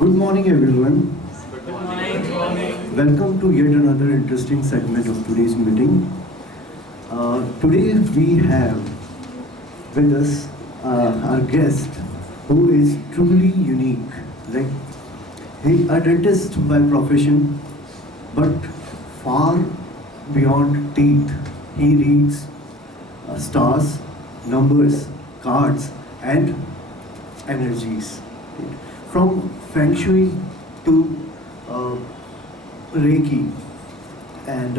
Good morning, everyone. Good morning. Welcome to yet another interesting segment of today's meeting. Today we have with us our guest who is truly unique. Like he a dentist by profession, but far beyond teeth, he reads stars, numbers, cards, and energies. From Feng Shui to uh, Reiki, and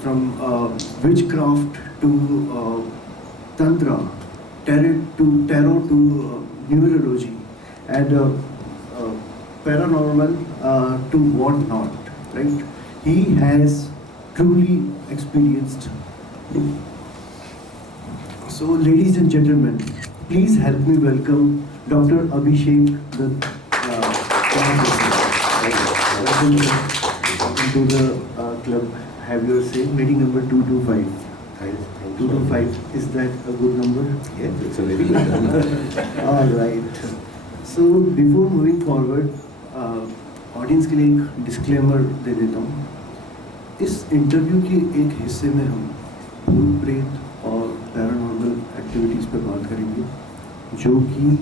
from witchcraft to Tantra, tarot to numerology, and paranormal to whatnot, right? He has truly experienced. So, ladies and gentlemen, please help me welcome Dr. Abhishek Welcome to the club. Have your say. Meeting number 225. 225. Is that a good number? Yes, it's a very good number. All right. So before moving forward, audience के लिए एक disclaimer दे देता हूँ. इस interview के एक हिस्से में हम भूत प्रेत और पैरानॉर्मल एक्टिविटीज़ पर बात करेंगे जो कि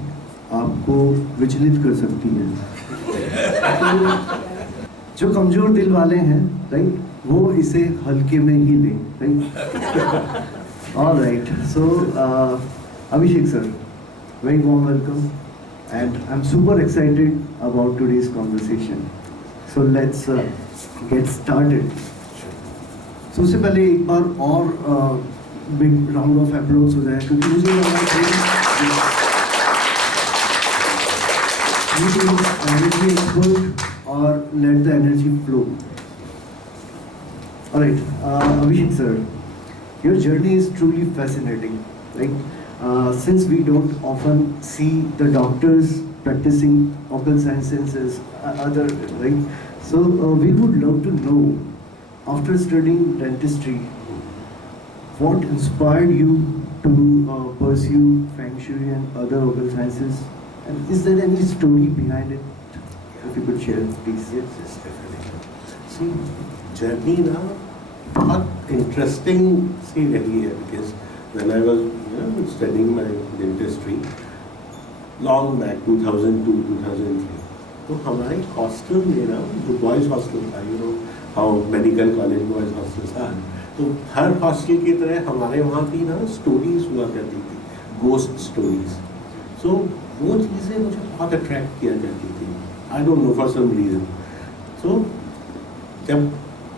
आपको विचलित कर सकती है. तो जो कमज़ोर दिल वाले हैं, राइट, वो इसे हल्के में ही लें, right. Alright. So Abhishek sir, very warm welcome, and I'm super excited about today's conversation. So let's get started. सबसे पहले एक बार और बिग राउंड ऑफ अप्लॉज हो जाए, क्योंकि मुझे लगा एनर्जी एक्सपर्ट और let the energy flow. Alright, Abhishek sir, your journey is truly fascinating, right? Since we don't often see the doctors practicing occult sciences as other, right? So we would love to know, after studying dentistry, what inspired you to pursue Feng Shui and other occult sciences? And is there any story behind it? If you could share, please. Yes, definitely. See, journey ना बहुत interesting सी रही है, because when I was studying my dentistry long back 2002 2003, तो हमारे hostel में ना, जो boys hostel था, how medical college boys hostels था, तो हर हॉस्टल की तरह हमारे वहाँ भी ना स्टोरीज हुआ करती थी, गोस्ट स्टोरीज. सो वो चीज़ें मुझे बहुत अट्रैक्ट किया करती थी. I don't know for some reason. So जब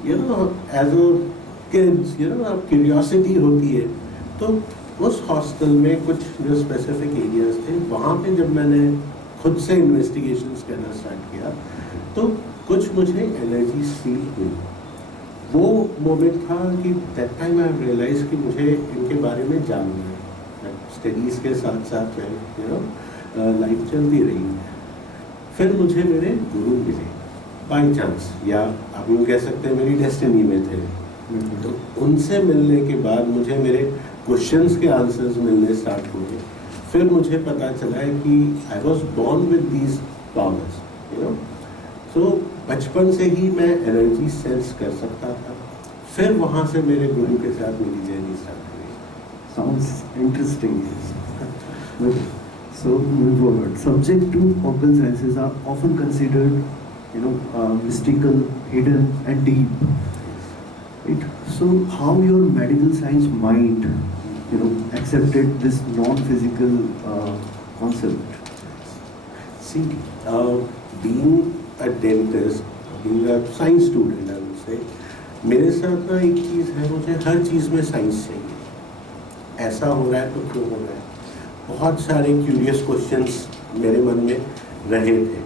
एज अ किड्स क्यूरियोसिटी होती है, तो उस हॉस्टल में कुछ जो स्पेसिफिक एरियाज थे, वहाँ पे जब मैंने खुद से इन्वेस्टिगेशंस करना स्टार्ट किया, तो कुछ मुझे एनर्जीज फील हुई. वो मोमेंट था कि दैट टाइम आई रियलाइज कि मुझे इनके बारे में जानना है. स्टडीज़ के साथ साथ लाइफ चलती रही. फिर मुझे मेरे गुरु मिले बाई चांस, या आप यूँ कह सकते हैं मेरी डेस्टिनी में थे. तो उनसे मिलने के बाद मुझे मेरे क्वेश्चंस के आंसर्स मिलने स्टार्ट हुए. फिर मुझे पता चला है कि I was born with these powers. So बचपन से ही मैं एनर्जी सेंस कर सकता था. फिर वहाँ से मेरे गुरु के साथ मेरी जर्नी स्टार्ट हुई. Sounds interesting. So moving forward, subject to occult sciences are often considered, mystical, hidden, and deep. Right? So how your medical science mind, accepted this non-physical concept? See, being a dentist, being a science student, I would say, मेरे साथ ना एक चीज़ है, मुझे हर चीज़ में science चाहिए. ऐसा हो रहा है तो क्यों हो रहा है? बहुत सारे क्यूरियस क्वेश्चंस मेरे मन में रहे थे.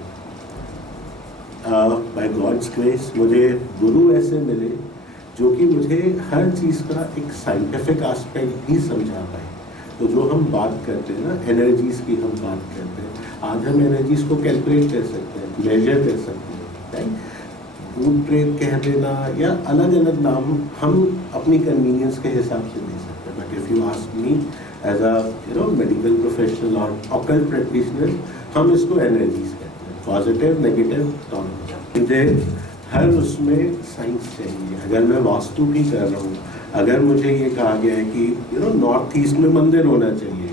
बाय गॉड्स ग्रेस मुझे गुरु ऐसे मिले जो कि मुझे हर चीज़ का एक साइंटिफिक एस्पेक्ट भी समझा पाए. तो जो हम बात करते हैं ना, एनर्जीज़ की हम बात करते हैं, आज हम एनर्जीज़ को कैलकुलेट कर सकते हैं, मेजर कर सकते हैं, राइट. भूत प्रेत कह देना या अलग अलग नाम हम अपनी कन्वीनियंस के हिसाब से दे सकते हैं. But if you ask me as a medical professional और ऑकल्ट प्रैक्टिशनर, हम इसको एनर्जीज कहते हैं. पॉजिटिव नेगेटिव दोनों। मुझे हर उसमें साइंस चाहिए। अगर मैं वास्तु भी कर रहा हूँ, अगर मुझे ये कहा गया है कि नॉर्थ ईस्ट में मंदिर होना चाहिए,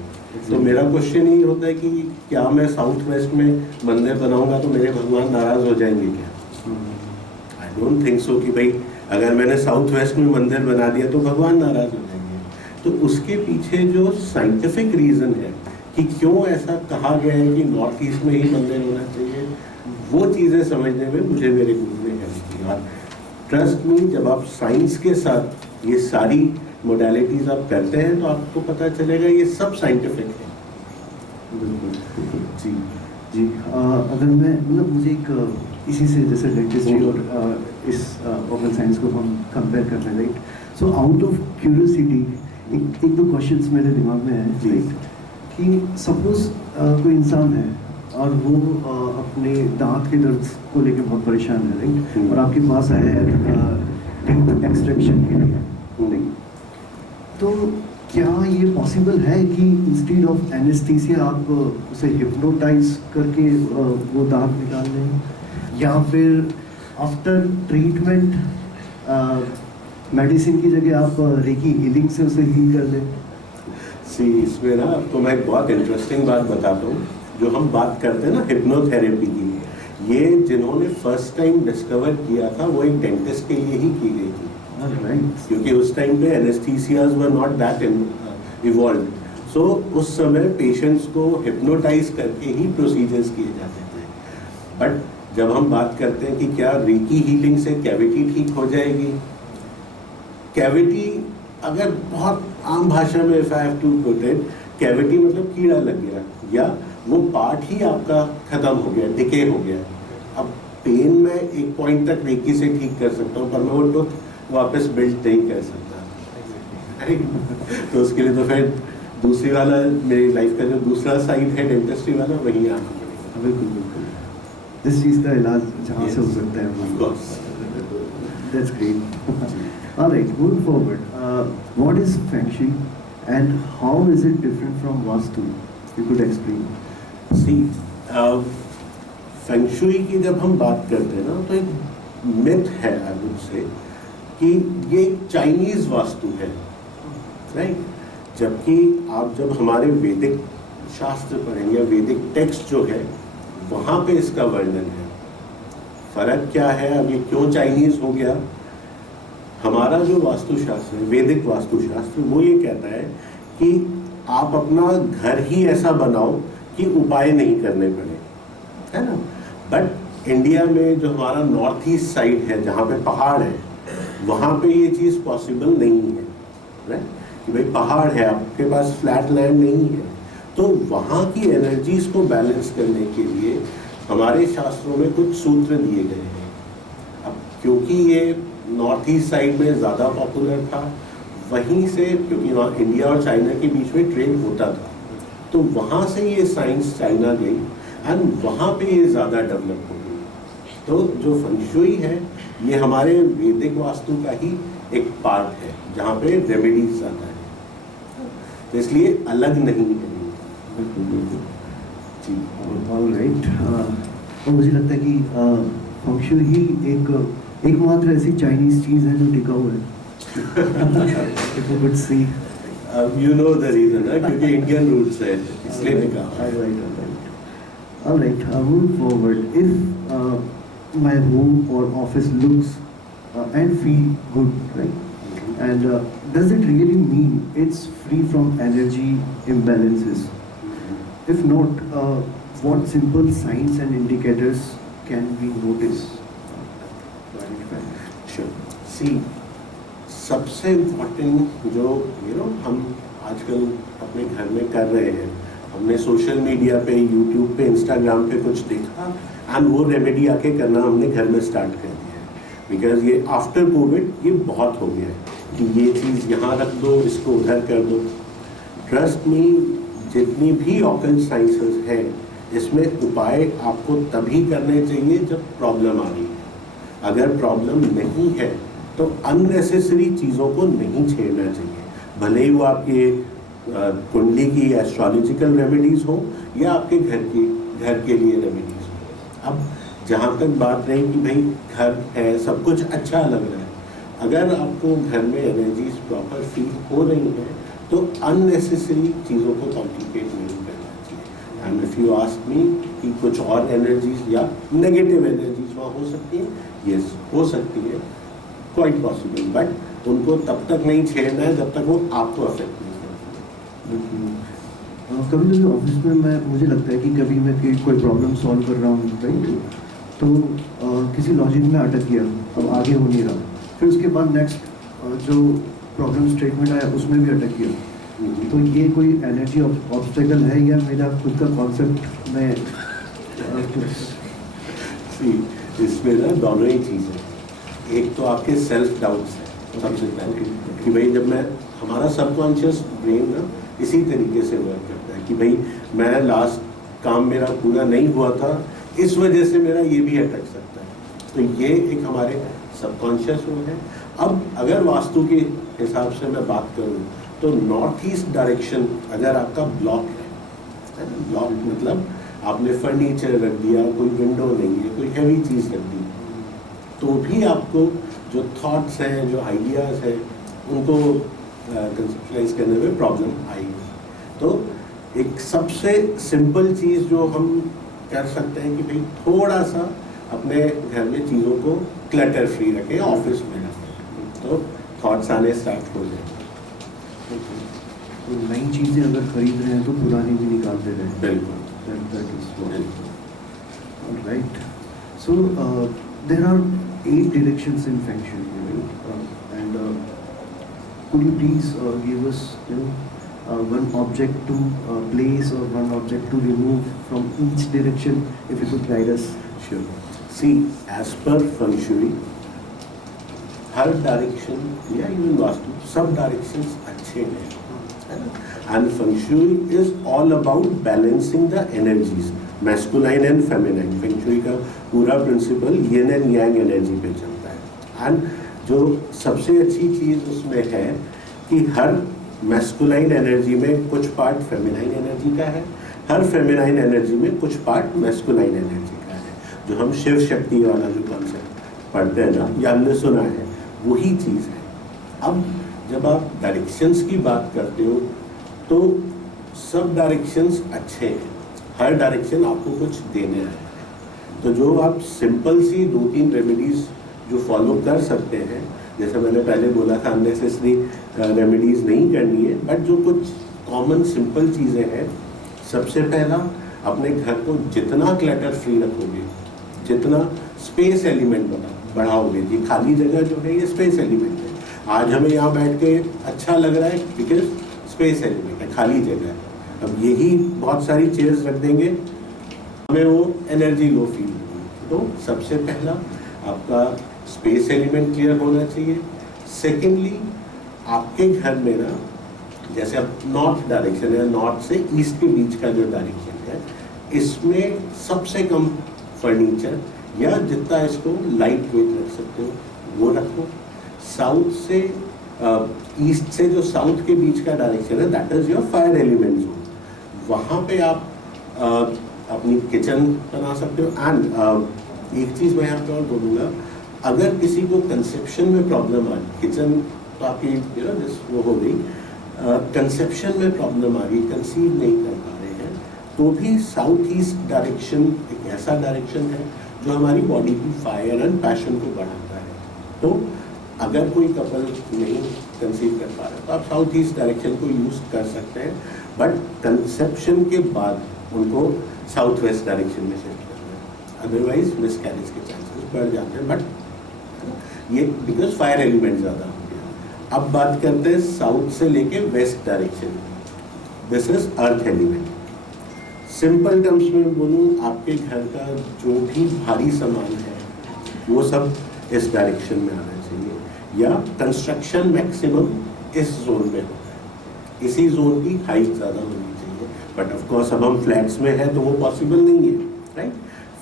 तो मेरा क्वेश्चन ये होता है कि क्या मैं साउथ वेस्ट में मंदिर बनाऊंगा तो मेरे भगवान नाराज हो जाएंगे क्या? आई डोंट थिंक सो कि भाई अगर मैंने साउथ वेस्ट में मंदिर बना दिया तो भगवान नाराज हो जाएंगे। तो उसके पीछे जो साइंटिफिक रीजन है कि क्यों ऐसा कहा गया है कि नॉर्थ ईस्ट में ही मंदिर होना चाहिए, वो चीज़ें समझने में मुझे मेरे गुरु ने हेल्प की। और ट्रस्ट मी, जब आप साइंस के साथ ये सारी मोडालिटीज आप करते हैं तो आपको पता चलेगा ये सब साइंटिफिक है। बिल्कुल जी जी। अगर मैं मतलब मुझे एक इसी से जैसे डेंटिस्ट्री और इस ऑर्गन साइंस को हम कंपेयर कर रहे हैं, right? So out of curiosity एक दो क्वेश्चंस मेरे दिमाग में हैं, राइट? कि सपोज कोई इंसान है और वो अपने दांत के दर्द को लेकर बहुत परेशान है, राइट? और आपके पास आया है टीथ एक्सट्रैक्शन के लिए, राइट? तो क्या ये पॉसिबल है कि इंस्टेड ऑफ एनेस्थीसिया आप उसे हिप्नोटाइज करके वो दांत निकाल लें, या फिर आफ्टर ट्रीटमेंट मेडिसिन की जगह आप रेकी हीलिंग से उसे हील कर लें? इसमें ना आपको मैं एक बहुत इंटरेस्टिंग बात बताता हूँ। जो हम बात करते हैं ना हिप्नोथेरेपी की, ये जिन्होंने फर्स्ट टाइम डिस्कवर किया था वो एक डेंटिस्ट के लिए ही की गई थी। क्योंकि उस टाइम पे एनेस्थीसियाज वर नॉट दैट इवॉल्व, सो उस समय पेशेंट्स को हिप्नोटाइज करके ही प्रोसीजर्स किए जाते थे। बट जब हम बात करते हैं कि क्या रेकी हीलिंग से कैविटी ठीक हो जाएगी, कैविटी अगर बहुत आम भाषा में if I have to put it, cavity मतलब कीड़ा लग गया या वो पार्ट ही आपका खत्म हो गया, डिके हो गया। अब पेन में एक पॉइंट तक रेकी से ठीक कर सकता हूँ, पर मैं वो टूथ वापस बिल्ड नहीं कर सकता। तो उसके लिए तो फिर दूसरी वाला मेरी लाइफ का जो दूसरा साइड है डेंटिस्ट्री वाला, वही आना पड़ेगा। बिल्कुल बिल्कुल, जिस चीज़ का इलाज जहाँ से हो सकता है। Of course. That's great. All right, moving forward, what is Feng Shui and how is it different from Vastu? You could explain. See, Feng Shui की जब हम बात करते हैं ना, तो एक मिथ है आई वुड से कि ये चाइनीज वास्तु है, राइट? जबकि आप जब हमारे वैदिक शास्त्र पढ़ेंगे या वैदिक टेक्स्ट जो है वहाँ पे इसका वर्णन है। फर्क क्या है, अब ये क्यों चाइनीज हो गया? हमारा जो वास्तुशास्त्र है, वैदिक वास्तुशास्त्र, वो ये कहता है कि आप अपना घर ही ऐसा बनाओ कि उपाय नहीं करने पड़े, है ना? बट इंडिया में जो हमारा नॉर्थ ईस्ट साइड है जहाँ पे पहाड़ है, वहाँ पे ये चीज़ पॉसिबल नहीं है, राइट? कि भाई पहाड़ है, आपके पास फ्लैट लैंड नहीं है, तो वहाँ की एनर्जीज को बैलेंस करने के लिए हमारे शास्त्रों में कुछ सूत्र दिए गए हैं। अब क्योंकि ये नॉर्थ ईस्ट साइड में ज़्यादा पॉपुलर था, वहीं से, क्योंकि वहाँ इंडिया और चाइना के बीच में ट्रेड होता था, तो वहाँ से ये साइंस चाइना गई एंड वहाँ पे ये ज़्यादा डेवलप हो गई। तो जो फंग शुई है ये हमारे वैदिक वास्तु का ही एक पार्ट है जहाँ पे रेमेडीज ज़्यादा है, तो इसलिए अलग नहीं है। जी, ऑल राइट। और मुझे लगता है कि फंग शुई ही एकमात्र ऐसी चाइनीज चीज़ है जो टिका हुआ है। If you could see, you know the reason, क्योंकि इंडियन रूट्स है, इसलिए टिका। All right. Moving forward, if my home or office looks and feel good, right? And does it really mean it's free from energy imbalances? If not, what simple signs and indicators can we notice? Sure. See, सबसे important जो हम आजकल अपने घर में कर रहे हैं, हमने सोशल मीडिया पे, यूट्यूब पे, इंस्टाग्राम पे कुछ देखा एंड वो रेमेडी आके करना हमने घर में स्टार्ट कर दिया है। बिकॉज ये आफ्टर कोविड ये बहुत हो गया है कि ये चीज़ यहाँ रख दो, इसको उधर कर दो। ट्रस्ट मी, जितनी भी ऑकल्ट साइंसेस है, इसमें उपाय आपको तभी करने चाहिए जब प्रॉब्लम आ रही है। अगर प्रॉब्लम नहीं है तो अननेसेसरी चीज़ों को नहीं छेड़ना चाहिए, भले ही वो आपके कुंडली की एस्ट्रोलॉजिकल रेमेडीज़ हो या आपके घर के लिए रेमेडीज़ हो। अब जहाँ तक बात रही कि भाई घर है, सब कुछ अच्छा लग रहा है, अगर आपको घर में एनर्जीज प्रॉपर फील हो रही हैं तो अननेसेसरी चीज़ों को कॉम्प्लिकेट नहीं करना चाहिए। एंड इफ यू आस्क मी कि कुछ और एनर्जीज या नेगेटिव एनर्जीज वहाँ हो सकती हैं, यस हो सकती है, क्वाइट पॉसिबल, बट उनको तब तक नहीं छेड़ना है जब तक वो आपको अफेक्ट नहीं करती। कभी कभी ऑफिस में मुझे लगता है कि कभी मैं कोई प्रॉब्लम सॉल्व कर रहा हूँ, राइट, तो किसी लॉजिक में अटक गया, अब आगे हो नहीं रहा, फिर उसके बाद नेक्स्ट जो प्रॉब्लम स्टेटमेंट आया उसमें भी अटक गया। तो ये कोई एनर्जी ऑब्स्टेकल है या मेरा खुद का कॉन्सेप्ट में इसमें ना दोनों ही चीज़ें, एक तो आपके सेल्फ डाउट्स है सबसे पहले कि भाई जब मैं, हमारा सबकॉन्शियस ब्रेन ना इसी तरीके से वर्क करता है कि भाई मैं लास्ट काम मेरा पूरा नहीं हुआ था, इस वजह से मेरा ये भी अटक सकता है। तो ये एक हमारे सबकॉन्शियस वो है। अब अगर वास्तु के हिसाब से मैं बात करूँ तो नॉर्थ ईस्ट डायरेक्शन अगर आपका ब्लॉक है, ब्लॉक मतलब आपने फर्नीचर रख दिया, कोई विंडो नहीं है, कोई हैवी चीज़ रख दी, तो भी आपको जो थॉट्स हैं, जो आइडियाज़ हैं, उनको कंसेप्चुलाइज करने में प्रॉब्लम आएगी। तो एक सबसे सिंपल चीज़ जो हम कर सकते हैं कि भाई थोड़ा सा अपने घर में चीज़ों को क्लटर फ्री रखें, ऑफिस में रखें, तो थॉट्स आने स्टार्ट हो जाएंगे। तो नई चीज़ें अगर खरीद रहे हैं तो पुरानी भी निकालते रहे। बिल्कुल। Right. So there are 8 directions in Feng Shui, right? And could you please give us, one object to place or one object to remove from each direction, if you could guide us? Sure. See, as per Feng Shui, हर direction या even vastu सब directions अच्छे हैं, and feng shui is all about balancing the energies, masculine and feminine. Feng shui का पूरा principle yin and yang energy पे चलता है। एंड जो सबसे अच्छी चीज़ उसमें है कि हर मैस्कुलाइन एनर्जी में कुछ पार्ट फेमिनाइन एनर्जी का है, हर फेमिनाइन एनर्जी में कुछ पार्ट मैस्कुलाइन एनर्जी का है। जो हम शिव शक्ति वाला जो कॉन्सेप्ट पढ़ते हैं ना, या हमने सुना है, वही चीज़ है। अब जब आप डायरेक्शंस की बात करते हो तो सब डायरेक्शंस अच्छे हैं, हर डायरेक्शन आपको कुछ देने आए हैं। तो जो आप सिंपल सी 2-3 रेमेडीज़ जो फॉलो कर सकते हैं, जैसे मैंने पहले बोला था अननेसेसरी रेमेडीज़ नहीं करनी है, बट जो कुछ कॉमन सिंपल चीज़ें हैं, सबसे पहला अपने घर को जितना क्लटर फ्री रखोगे, जितना स्पेस एलिमेंट बढ़ाओगे, ये खाली जगह जो है ये स्पेस एलिमेंट है। आज हमें यहाँ बैठ के अच्छा लग रहा है बिकॉज स्पेस एलिमेंट है, खाली जगह है। अब यही बहुत सारी चेयर्स रख देंगे, हमें वो एनर्जी लो फील होगी। तो सबसे पहला आपका स्पेस एलिमेंट क्लियर होना चाहिए। सेकेंडली, आपके घर में ना, जैसे अब नॉर्थ डायरेक्शन है, नॉर्थ से ईस्ट के बीच का जो डायरेक्शन है, इसमें सबसे कम फर्नीचर या जितना इसको लाइट वेट रख सकते हो वो रखो। साउथ से ईस्ट से जो साउथ के बीच का डायरेक्शन है, that is your fire element zone. वहाँ पे आप अपनी किचन बना सकते हो। एंड एक चीज़ मैं यहाँ पे और बोलूँगा, अगर किसी को कंसेप्शन में प्रॉब्लम आ रही, किचन तो आपकी वो हो गई, कंसेप्शन में प्रॉब्लम आ रही, कंसीव नहीं कर पा रहे हैं, तो भी साउथ ईस्ट डायरेक्शन एक ऐसा डायरेक्शन है जो हमारी बॉडी की फायर एंड पैशन को बढ़ाता है। तो अगर कोई कपल नहीं कंसीव कर पा रहा तो आप साउथ ईस्ट डायरेक्शन को यूज़ कर सकते हैं, बट कंसेप्शन के बाद उनको साउथ वेस्ट डायरेक्शन में शिफ्ट करना है, अदरवाइज मिसकैरेज के चांसेस बढ़ जाते हैं। बट ये बिकॉज फायर एलिमेंट ज़्यादा हो गया। अब बात करते हैं साउथ से लेके west direction, this is earth element. Simple terms में बोलूँ, आपके घर का जो भी भारी सामान है वो सब इस डायरेक्शन में आना चाहिए, या कंस्ट्रक्शन मैक्सिमम इस जोन में होता है, इसी जोन की हाइट ज़्यादा होनी चाहिए। बट ऑफ कोर्स अब हम फ्लैट्स में हैं तो वो पॉसिबल नहीं है, राइट।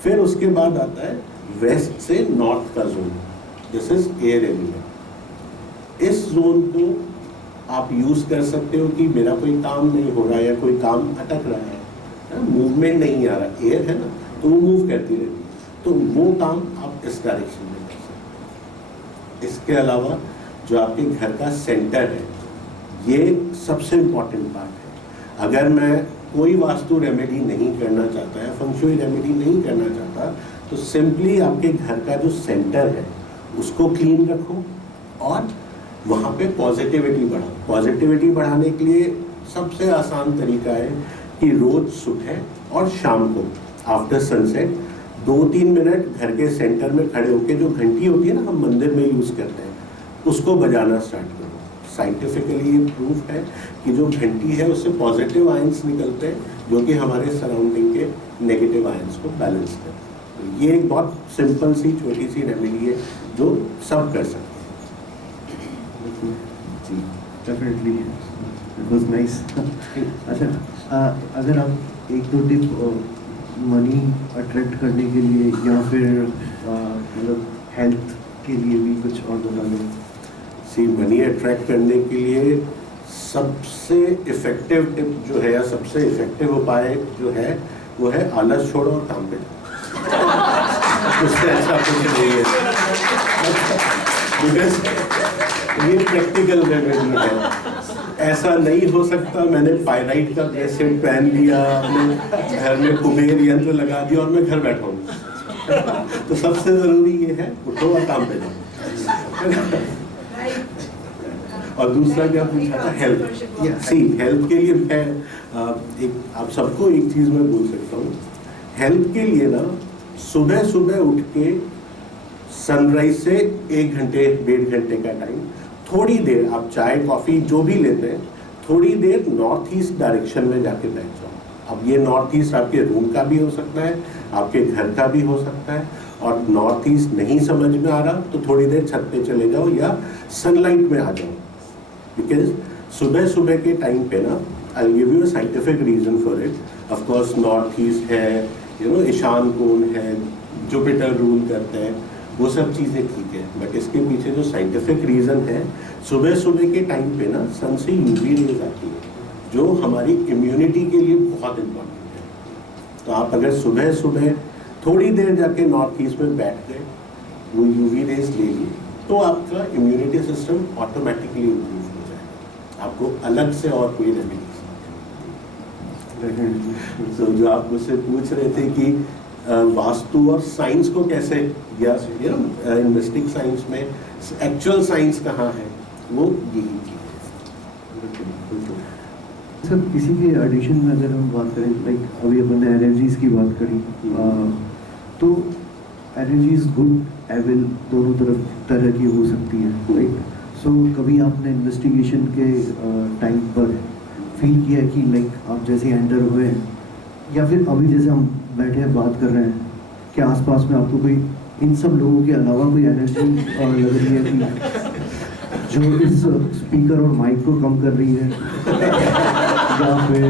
फिर उसके बाद आता है वेस्ट से नॉर्थ का zone, this is air element. इस जोन को आप यूज़ कर सकते हो कि मेरा कोई काम नहीं हो रहा या कोई काम अटक रहा है, मूवमेंट नहीं आ रहा, एयर है ना, तो वो मूव करती रहती है। तो वो काम आप इस डायरेक्शन में कर सकते हैं। इसके अलावा जो आपके घर का सेंटर है, ये सबसे इम्पॉर्टेंट पार्ट है। अगर मैं कोई वास्तु रेमेडी नहीं करना चाहता है, फंक्शुई रेमेडी नहीं करना चाहता, तो सिंपली आपके घर का जो सेंटर है उसको क्लीन रखो और वहाँ पे पॉजिटिविटी बढ़ाओ। पॉजिटिविटी बढ़ाने के लिए सबसे आसान तरीका है कि रोज सुबह और शाम को आफ्टर सनसेट 2-3 मिनट घर के सेंटर में खड़े होकर, जो घंटी होती है ना हम मंदिर में यूज़ करते हैं, उसको बजाना स्टार्ट करो। साइंटिफिकली ये प्रूफ है कि जो घंटी है उससे पॉजिटिव आयंस निकलते हैं, जो कि हमारे सराउंडिंग के नेगेटिव आयंस को बैलेंस करते हैं। तो ये एक बहुत सिंपल सी छोटी सी रेमेडी है जो सब कर सकते हैं। जी, डेफिनेटली इट वाज नाइस। अच्छा, अगर आप एक दो टिप मनी अट्रैक्ट करने के लिए या फिर मतलब हेल्थ के लिए भी कुछ और बता दें। सी, मनी अट्रैक्ट करने के लिए सबसे इफेक्टिव टिप जो है या सबसे इफेक्टिव उपाय जो है वो है आलस छोड़ो और काम पे जाओ। उससे ऐसा कुछ नहीं है, बिकॉज ये प्रैक्टिकल रेमेडी है। ऐसा नहीं हो सकता मैंने पायराइट का ब्रेसलेट पहन लिया, अपने घर में कुबेर यंत्र लगा दिया और मैं घर बैठा हूँ। तो सबसे जरूरी ये है उठो और काम पे जाओ। और दूसरा क्या पूछा था, हेल्थ। सी, हेल्थ के लिए मैं आप सबको एक चीज़ मैं बोल सकता हूँ। हेल्थ के लिए ना सुबह सुबह उठ के सनराइज से 1 घंटे 1.5 घंटे का टाइम, थोड़ी देर आप चाय कॉफ़ी जो भी लेते हैं, थोड़ी देर नॉर्थ ईस्ट डायरेक्शन में जाके बैठ जाओ। अब ये नॉर्थ ईस्ट आपके रूम का भी हो सकता है, आपके घर का भी हो सकता है, और नॉर्थ ईस्ट नहीं समझ में आ रहा तो थोड़ी देर छत पे चले जाओ या सनलाइट में आ जाओ। बिकॉज सुबह सुबह के टाइम पे ना, I give you a scientific reason for it. Of course north east है, ईशान कोण है, जुपिटर रूल करते हैं, वो सब चीज़ें ठीक है, बट इसके पीछे जो साइंटिफिक रीज़न है, सुबह सुबह के टाइम पे ना सन से यूवी रेज आती है, जो हमारी इम्यूनिटी के लिए बहुत इम्पोर्टेंट है। तो आप अगर सुबह सुबह थोड़ी देर जाके नॉर्थ ईस्ट में बैठ गए, वो यूवी रेज ले लिए, तो आपका इम्यूनिटी सिस्टम ऑटोमेटिकली इम्प्रूव हो जाएगा। आपको अलग से और कोई रेमेडी। तो जो आप मुझसे पूछ रहे थे कि वास्तु और साइंस को कैसे, या इन्वेस्टिंग साइंस में एक्चुअल साइंस कहाँ है, वो यही चीज़ है। सर, किसी के एडिशन में अगर हम बात करें, लाइक अभी अपन ने एनर्जीज की बात करी, तो एनर्जीज गुड एविल दोनों तरह की हो सकती है, राइट? सो कभी आपने इन्वेस्टिगेशन के टाइम पर फील किया कि लाइक आप जैसे एंटर हुए हैं, या फिर अभी जैसे हम बैठे हैं बात कर रहे हैं, कि आसपास में आपको कोई इन सब लोगों के अलावा कोई एनर्जी लग रही है कि जो इस स्पीकर और माइक को कम कर रही है, या फिर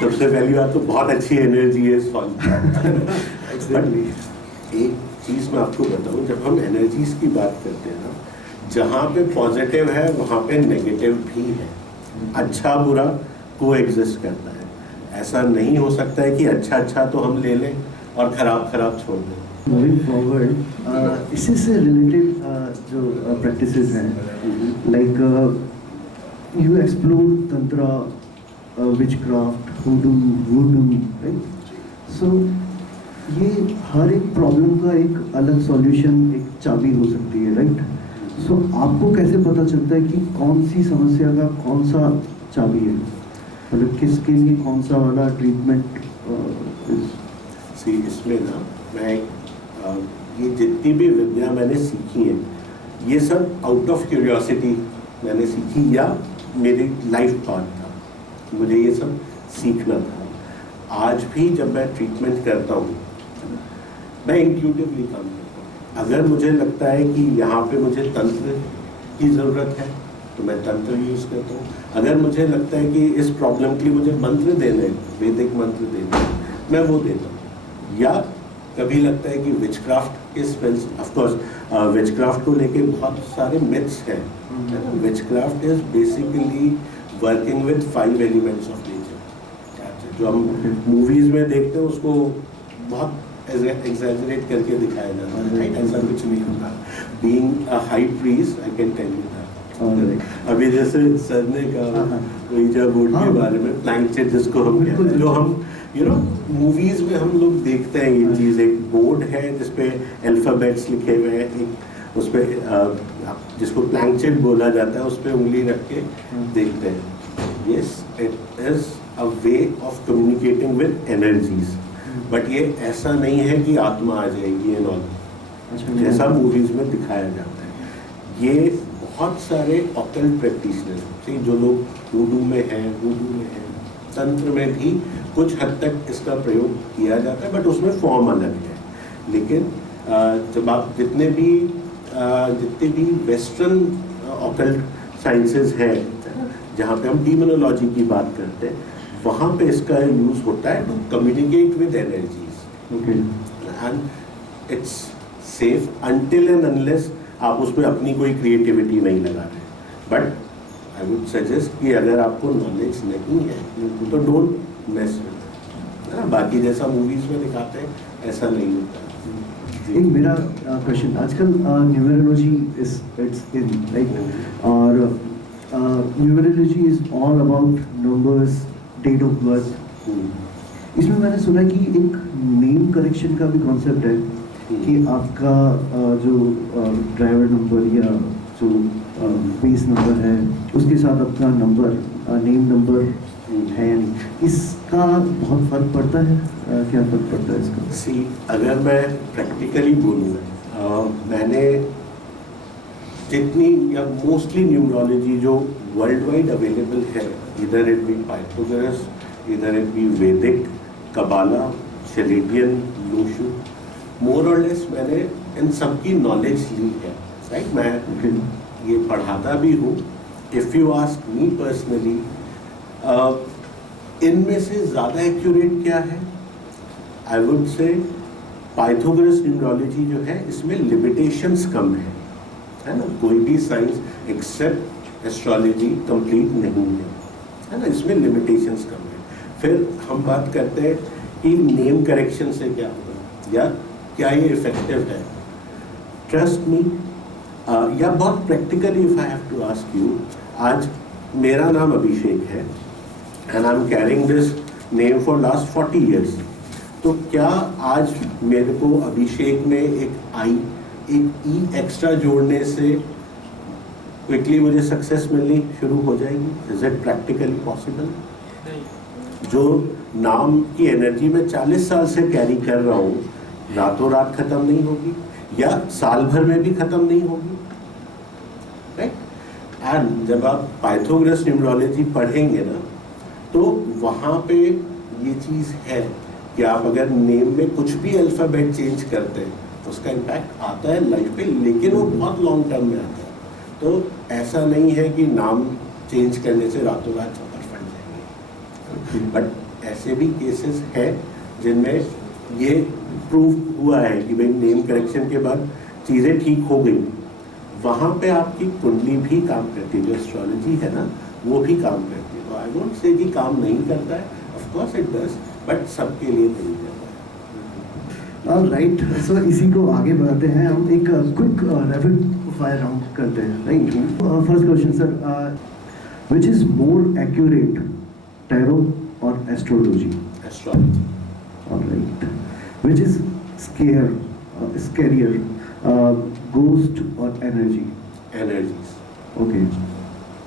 सबसे पहली बात तो बहुत अच्छी एनर्जी है एक चीज़ मैं आपको बताऊं, जब हम एनर्जीज की बात करते हैं ना, जहाँ पे पॉजिटिव है वहाँ पे नेगेटिव भी है। अच्छा बुरा को एग्जिस्ट करता है। ऐसा नहीं हो सकता है कि अच्छा अच्छा तो हम ले लें और खराब खराब छोड़ दें। मूविंग फॉरवर्ड, इसी से रिलेटेड जो प्रैक्टिसेस हैं, like you explore tantra, witchcraft, hoodoo, voodoo, right? So ये हर एक प्रॉब्लम का एक अलग सॉल्यूशन, एक चाबी हो सकती है, राइट? सो आपको कैसे पता चलता है कि कौन सी समस्या का कौन सा चाबी है, मतलब किसके लिए कौन सा वाला ट्रीटमेंट? इसमें ना मैं ये जितनी भी विद्या मैंने सीखी है, ये सब आउट ऑफ क्यूरियोसिटी मैंने सीखी, या मेरी लाइफ पाथ था, मुझे ये सब सीखना था। आज भी जब मैं ट्रीटमेंट करता हूँ, मैं इंट्यूटिवली काम करता हूँ। अगर मुझे लगता है कि यहाँ पे मुझे तंत्र की ज़रूरत है तो मैं तंत्र यूज़ करता हूँ। अगर मुझे लगता है कि इस प्रॉब्लम के लिए मुझे मंत्र देने, वैदिक मंत्र देने, मैं वो देता हूँ। या कभी लगता है कि विचक्राफ्ट के स्पेल्स, ऑफकोर्स विचक्राफ्ट को लेके बहुत सारे मिथ्स हैं। Witchcraft is basically working with 5 elements of nature. जो हम मूवीज में देखते हैं उसको बहुत एग्जैजरेट करके दिखाया जाता है, राइट? ऐसा कुछ नहीं होता। Being a high priest, I can tell you that. अभी जैसे सर ने कहा ouija बोर्ड के बारे में, प्लैंकचेट जिसको हम कहते हैं, जो हम मूवीज में हम लोग देखते हैं ये चीज़, एक बोर्ड है जिसपे अल्फाबेट्स लिखे हुए हैं, एक उस पे जिसको प्लैंकचेट बोला जाता है, उस पे उंगली रख के देखते हैं। Yes, it is a way of communicating with energies, but ये ऐसा नहीं है कि आत्मा आ जाएगी एंड ऑल, जैसा मूवीज में दिखाया जाता है। ये बहुत सारे ऑकल्ट प्रैक्टिशनर, जो लोग वुडू में हैं, तंत्र में भी कुछ हद तक इसका प्रयोग किया जाता है, बट उसमें फॉर्म अलग है। लेकिन जब आप जितने भी वेस्टर्न ऑकल्ट साइंसेस हैं, जहाँ पे हम डीमोनोलॉजी की बात करते हैं, वहाँ पे इसका यूज होता है to communicate with energies, and it's safe until and unless आप उसमें अपनी कोई क्रिएटिविटी नहीं लगा रहे। बट आई वुड सजेस्ट कि अगर आपको नॉलेज नहीं है तो डोंट मेस विद, है ना? बाकी जैसा मूवीज में दिखाते हैं ऐसा नहीं होता। एक मेरा क्वेश्चन, आजकल न्यूमरोलॉजी इट्स इन, राइट? और numerology is all about numbers, date of birth. इसमें मैंने सुना कि एक नेम करेक्शन का भी कॉन्सेप्ट है कि आपका जो ड्राइवर नंबर या जो बेस नंबर है, उसके साथ अपना नंबर, नेम नंबर है या नहीं, इसका बहुत फर्क पड़ता है? क्या फर्क पड़ता है इसका? सी, अगर मैं प्रैक्टिकली बोलूँ, मैंने जितनी या मोस्टली न्यूमरोलॉजी जो वर्ल्ड वाइड अवेलेबल है, इधर इट बी पाइथागोरस, इधर इट बी वैदिक, कबाला, शेलेटियन, लोशु, मोर और लेस मैंने इन सब की नॉलेज ली है, राइट? मैं ये पढ़ाता भी हूँ। If you ask me personally, इनमें से ज़्यादा एक्यूरेट क्या है, I would say Pythagoras numerology जो है, इसमें लिमिटेशंस कम है ना? कोई भी साइंस एक्सेप्ट एस्ट्रोलॉजी कंप्लीट नहीं है ना? इसमें लिमिटेशंस कम है। फिर हम बात करते हैं कि नेम करेक्शन से क्या होगा या क्या ये इफेक्टिव है। ट्रस्ट मी, या बहुत practically if I have to ask you, आज मेरा नाम अभिषेक है and I am carrying this name for last 40 years, तो क्या आज मेरे को अभिषेक में एक ई एक्स्ट्रा जोड़ने से क्विकली मुझे सक्सेस मिलनी शुरू हो जाएगी? Is it practically possible? जो नाम की एनर्जी मैं 40 साल से कैरी कर रहा हूँ, रातों रात खत्म नहीं होगी या साल भर में भी खत्म नहीं होगी, राइट? एंड जब आप पाइथागोरस न्यूमरोलॉजी पढ़ेंगे ना, तो वहाँ पे ये चीज़ है कि आप अगर नेम में कुछ भी अल्फ़ाबेट चेंज करते हैं, उसका इम्पैक्ट आता है लाइफ पे, लेकिन वो बहुत लॉन्ग टर्म में आता है। तो ऐसा नहीं है कि नाम चेंज करने से रातों रात चौपर फट जाएंगे, बट ऐसे भी केसेस हैं जिनमें ये प्रूव हुआ है कि भाई नेम करेक्शन के बाद चीज़ें ठीक हो गई। वहाँ पे आपकी कुंडली भी काम करती है, जो एस्ट्रोलॉजी है ना, वो भी काम करती है। तो आई वोंट से कि काम नहीं करता है, of course it does, but सबके लिए नहीं करता है। राइट, सो इसी को आगे बढ़ाते हैं हम, एक क्विक रैपिड फायर राउंड करते हैं, right? First question sir, which is more accurate, tarot और astrology? Astrology. Alright, which is scarier, ghost और एनर्जी? एनर्जीज। ओके,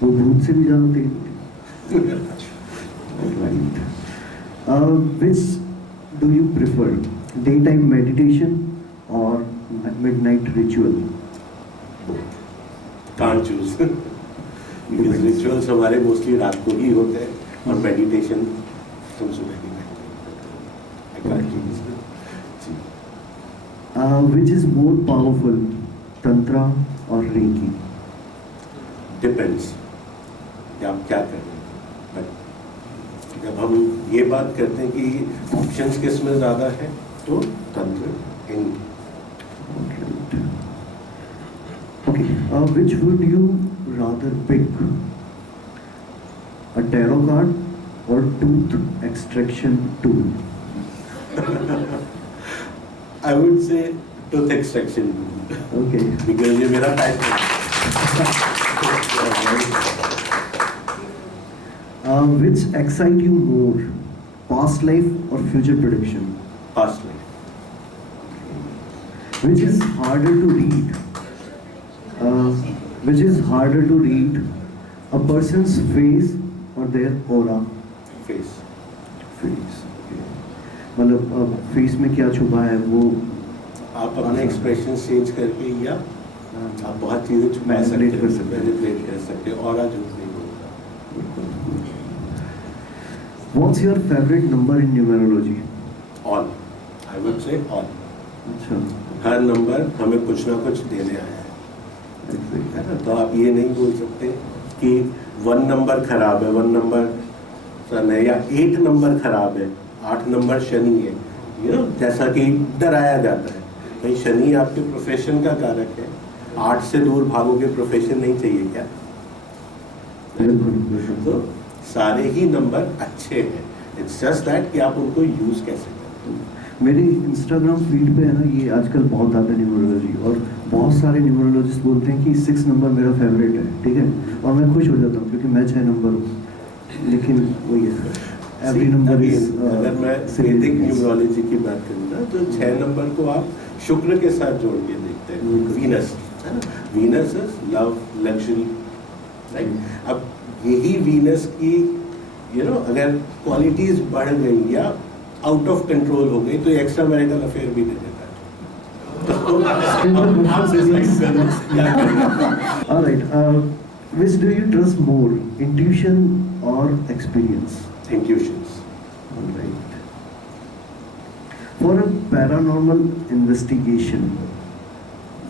वो भूत से भी ज़्यादा तेज होती है। Right, which do you prefer, daytime meditation or midnight ritual? Can't choose. Because rituals हमारे मोस्टली रात को ही होते हैं और मेडिटेशन हम सुबह ही करते हैं। I can't choose. Which is more powerful, tantra or reiki? Depends कि आप क्या कर रहे हैं। बट जब हम ये बात करते हैं कि ऑप्शंस किस में ज़्यादा है, तो तंत्र इन। Okay, which would you rather pick, a tarot card or tooth extraction tool? I would say tooth extraction Okay. because ये मेरा passion है. Which excite you more, past life or future prediction? Past life. Which is harder to read? Which is harder to read, a person's face or their aura? Face. Face. मतलब face में क्या छुपा है वो आप अपने expression change करके या आप बहुत चीजें छुपा Manipulate सकते कर हो, सकते हैं। मैनिपुलेट कर सकते हो और आज नहीं बोलता. What's your favorite number in numerology? All. I would say all. अच्छा. हर नंबर हमें कुछ ना कुछ देने आया है ना, तो आप ये नहीं बोल सकते कि 1 नंबर खराब है, 1 नंबर सन है, या 8 नंबर खराब है, 8 नंबर शनि है. जैसा कि डराया जाता है, भाई शनि आपके प्रोफेशन का कारक है, 8 से दूर भागोगे, प्रोफेशन नहीं चाहिए क्या? तो सारे ही नंबर अच्छे हैं, इट्स जस्ट दैट कि आप उनको यूज कैसे करते हो. मेरी इंस्टाग्राम फीड पे है ना, ये आजकल बहुत आता है न्यूमरोलॉजी, और बहुत सारे न्यूमरोलॉजिस्ट बोलते हैं कि 6 नंबर मेरा फेवरेट है, ठीक है, और मैं खुश हो जाता हूँ क्योंकि मैं 6 नंबर हूँ, लेकिन वही है, एवरी नंबर इज. अगर मैं वैदिक न्यूमरोलॉजी की बात करूँ ना, तो 6 नंबर को आप शुक्र के साथ जोड़ के देखते हैं, वीनस है ना. Venus is love, luxury, right. अब यही वीनस की अगर क्वालिटीज बढ़ गई या आउट ऑफ कंट्रोल हो गई तो एक्स्ट्रा मैरिटल अफेयर भी दे देता है. तो आप डिसाइड करो क्या करना. Alright, which do you trust more, intuition or experience? Intuitions. Alright. For a paranormal investigation,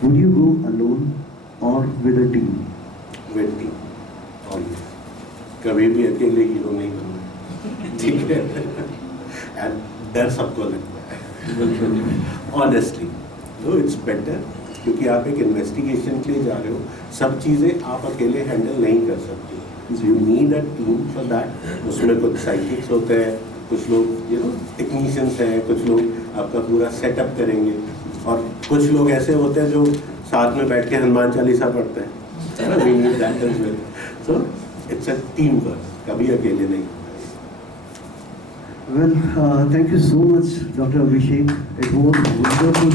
would you go alone or with a team? With team. Always. कभी भी अकेले हीरो नहीं बनना, ठीक है. एंड डर सबको लगता है, ऑनेस्टली. तो इट्स बेटर, क्योंकि आप एक इन्वेस्टिगेशन के लिए जा रहे हो, सब चीज़ें आप अकेले हैंडल नहीं कर सकते. You need a team for that. उसमें कुछ साइकिक्स होते हैं, कुछ लोग टेक्नीशियंस हैं, कुछ लोग आपका पूरा सेटअप करेंगे, और कुछ लोग ऐसे होते हैं जो साथ में बैठ के हनुमान चालीसा पढ़ते हैं. We need that as well. So it's a team work, कभी अकेले नहीं. Well, thank you so much, Dr. Abhishek. It was wonderful.